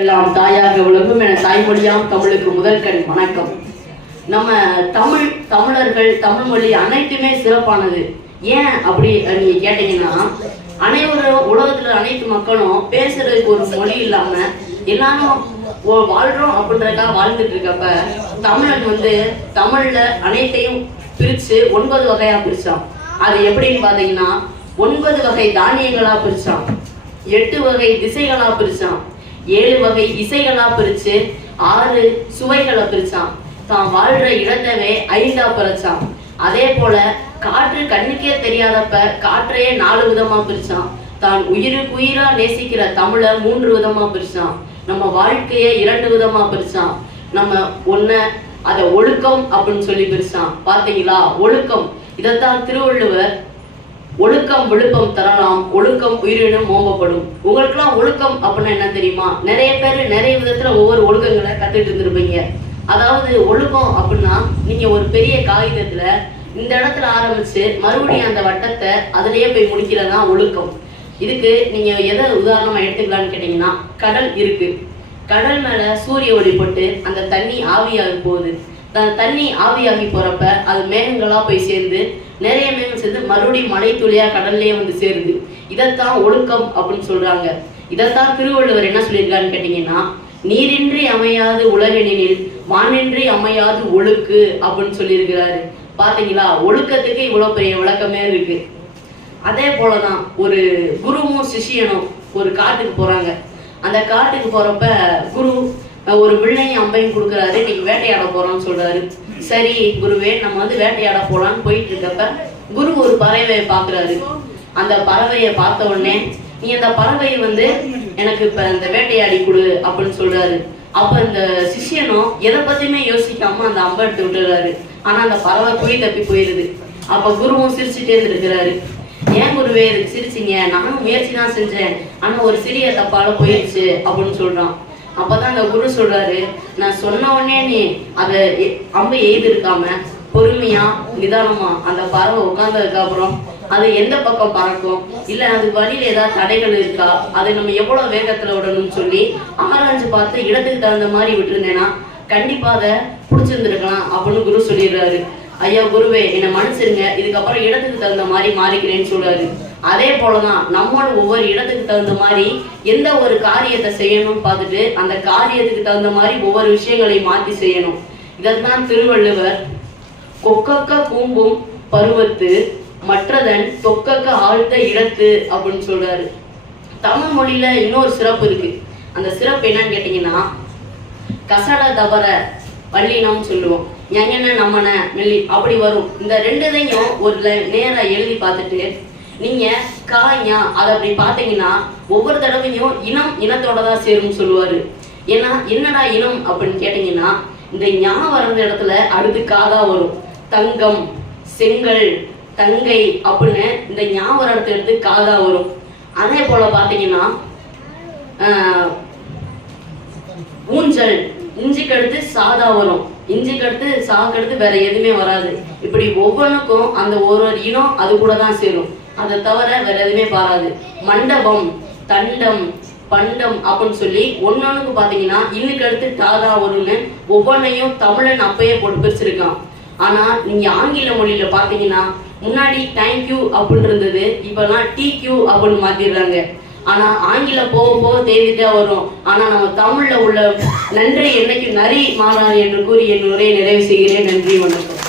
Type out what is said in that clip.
எல்லாம் தாயாக விளங்கும் என தாய்மொழியாம் தமிழுக்கு முதல் கண் வணக்கம். நம்ம தமிழர்கள் தமிழ் மொழி அனைத்துமே சிறப்பானது. ஏன் அப்படி நீங்க கேட்டீங்கன்னா, அனைவரும் உலகத்துல அனைத்து மக்களும் பேசுறதுக்கு ஒரு மொழி இல்லாம எல்லாரும் வாழ்றோம் அப்படின்றதுக்காக வாழ்ந்துட்டு இருக்கப்ப, தமிழன் தமிழ்ல அனைத்தையும் பிரிச்சு 9 வகையா பிரிச்சான். அது எப்படின்னு பாத்தீங்கன்னா, 9 வகை தானியங்களா பிரிச்சான், 8 வகை திசைகளா பிரிச்சான், 7 வகை இசைகளா பிரிச்சு 6 சுவைகளை பிரிச்சான். தான் வாழ்ற இடத்தவே 5ஆ பிரிச்சான். அதே போல காற்று கண்ணுக்கே தெரியாதப்ப காற்றையே 4 விதமா பிரிச்சான். தான் உயிருக்கு உயிரா நேசிக்கிற தமிழ 3 விதமா பிரிச்சான். நம்ம வாழ்க்கையை 2 விதமா பிரிச்சான். நம்ம அத ஒழுக்கம் அப்படின்னு சொல்லி பிரிச்சான். பாத்தீங்களா, ஒழுக்கம். இதைத்தான் திருவள்ளுவர் ஒழுக்கம் விழுப்பம் தரலாம், ஒழுக்கம் உயிரினும் மோகப்படும். உங்களுக்குலாம் ஒழுக்கம் அப்படின்னா என்ன தெரியுமா? நிறைய பேர் நிறைய விதத்துல ஒவ்வொரு ஒழுக்கங்களை கத்துட்டு இருந்திருப்பீங்க. அதாவது ஒழுக்கம் அப்படின்னா, நீங்க ஒரு பெரிய காகிதத்துல இந்த இடத்துல ஆரம்பிச்சு மறுபடியும் அந்த வட்டத்தை அதுலயே போய் முடிக்கிறதா ஒழுக்கம். இதுக்கு நீங்க எதை உதாரணமா எடுத்துக்கலாம்னு கேட்டீங்கன்னா, கடல் இருக்கு. கடல் மேல சூரிய ஒளி போட்டு அந்த தண்ணி ஆவியாகி போகுது. தண்ணி ஆவியாகி போறப்ப அது மேகங்களா போய் சேர்ந்து நிறைய மேகம் சேர்ந்து மறுபடியும் மழை துளியா கடல்லே சேருது. இதைத்தான் ஒழுக்கம் அப்படின்னு சொல்றாங்க. இதைத்தான் திருவள்ளுவர் என்ன சொல்லியிருக்காருன்னு கேட்டீங்கன்னா, நீரின்றி அமையாது உலகெனில் வானின்றி அமையாது ஒழுக்கு அப்படின்னு சொல்லியிருக்கிறாரு. பாத்தீங்களா, ஒழுக்கத்துக்கு இவ்வளவு பெரிய விளக்கமே இருக்கு. அதே போலதான் ஒரு குருவும் சிஷியனும் ஒரு காட்டுக்கு போறாங்க. அந்த காட்டுக்கு போறப்ப குரு ஒரு வில்லையும் அம்பையும் கொடுக்குறாரு. இன்னைக்கு வேட்டையாட போறோம்னு சொல்றாரு. சரி குருவே, நம்ம வேட்டையாட போலான்னு போயிட்டு இருக்கப்ப குரு ஒரு பறவையை பாக்குறாரு. அந்த பறவையை பார்த்த உடனே, நீ அந்த பறவையை எனக்கு இப்ப இந்த வேட்டையாடி கொடு அப்படின்னு சொல்றாரு. அப்ப இந்த சிஷியனும் எதை பத்தியுமே யோசிக்காம அந்த அம்பை எடுத்து விட்டுறாரு. ஆனா அந்த பறவை போய் தப்பி போயிருது. அப்ப குருவும் சிரிச்சுட்டே இருந்திருக்கிறாரு. ஏன் குருவே இதுக்கு சிரிச்சிங்க? நானும் முயற்சி தான் செஞ்சேன், ஆனா ஒரு சிறிய தப்பால போயிடுச்சு அப்படின்னு சொல்றான். அப்பதான் அந்த குரு சொல்றாரு, நான் சொன்ன உடனே நீ அத அம்பை எய்திருக்காம பொறுமையா நிதானமா அந்த பறவை உட்கார்ந்ததுக்கு அப்புறம் அது எந்த பக்கம் பறக்கும், இல்ல அது வழியில ஏதாவது தடைகள் இருக்கா, அதை நம்ம எவ்வளவு வேகத்துல விடணும்னு சொல்லி ஆராய்ஞ்சு பார்த்து இடத்துக்கு தகுந்த மாதிரி விட்டுருந்தேன்னா கண்டிப்பா அதை பிடிச்சிருந்துருக்கலாம் அப்படின்னு குரு சொல்லிடுறாரு. ஐயா குருவே, என்னை மன்னிச்சிருங்க, இதுக்கப்புறம் இடத்துக்கு தகுந்த மாதிரி மாறிக்கிறேன்னு சொல்றாரு. அதே போலதான் நம்மளும் ஒவ்வொரு இடத்துக்கு தகுந்த மாதிரி எந்த ஒரு காரியத்தை செய்யணும்னு பார்த்துட்டு அந்த காரியத்துக்கு தகுந்த மாதிரி ஒவ்வொரு விஷயங்களையும் மாற்றி செய்யணும். இதைத்தான் திருவள்ளுவர் கொக்கக்க கூம்பும் பருவத்து மற்றதன் தொக்கக்க ஆழ்ந்த இடத்து அப்படின்னு சொல்றாரு. தமிழ் மொழியில இன்னொரு சிறப்பு இருக்கு. அந்த சிறப்பு என்னன்னு கேட்டீங்கன்னா, கசட தபர வல்லினம் சொல்லுவோம், எங்கன நம்மன மெல்லி அப்படி வரும். இந்த 2தையும் ஒரு நேரா எழுதி பார்த்துட்டு நீங்க காயா அதை அப்படி பார்த்தீங்கன்னா ஒவ்வொரு தடவையும் இனத்தோட தான் சேரும்னு சொல்லுவாரு. ஏன்னா என்னடா இனம் அப்படின்னு கேட்டீங்கன்னா, இந்த ஞா வர்ற இடத்துல அடுத்து காதா வரும். தங்கம், செங்கல், தங்கை அப்படின்னு இந்த ஞா வர இடத்துல எடுத்து காதா வரும். அதே போல பாத்தீங்கன்னா ஊஞ்சல், இஞ்சிக்கு அடுத்து சாதா வரும், இஞ்சிக்கு அடுத்து சாக்கு அடுத்து வேற எதுவுமே வராது. இப்படி ஒவ்வொன்றுக்கும் அந்த ஒரு இனம் அது கூட தான் சேரும். அதை தவிர வேற எதுவுமே பாராது. மண்டபம், தண்டம், பண்டம் அப்படின்னு சொல்லி ஒன்னொன்னுக்கு பாத்தீங்கன்னா இன்னுக்கு அடுத்து டாதா வரும்னு ஒவ்வொன்னையும் தமிழன் அப்பயே போட்டு பிரிச்சிருக்கான். ஆனா நீங்க ஆங்கில மொழியில பாத்தீங்கன்னா முன்னாடி தேங்க்யூ அப்படின்னு இருந்தது, இப்பெல்லாம் டிக்யூ அப்படின்னு மாத்திடுறாங்க. ஆனா ஆங்கிலம் போக போக தேடிட்டே வரும். ஆனா நம்ம தமிழ்ல உள்ள நன்றி என்னைக்கு நரி மாறாது என்று கூறி என் உரையை நிறைவு செய்கிறேன். நன்றி, வணக்கம்.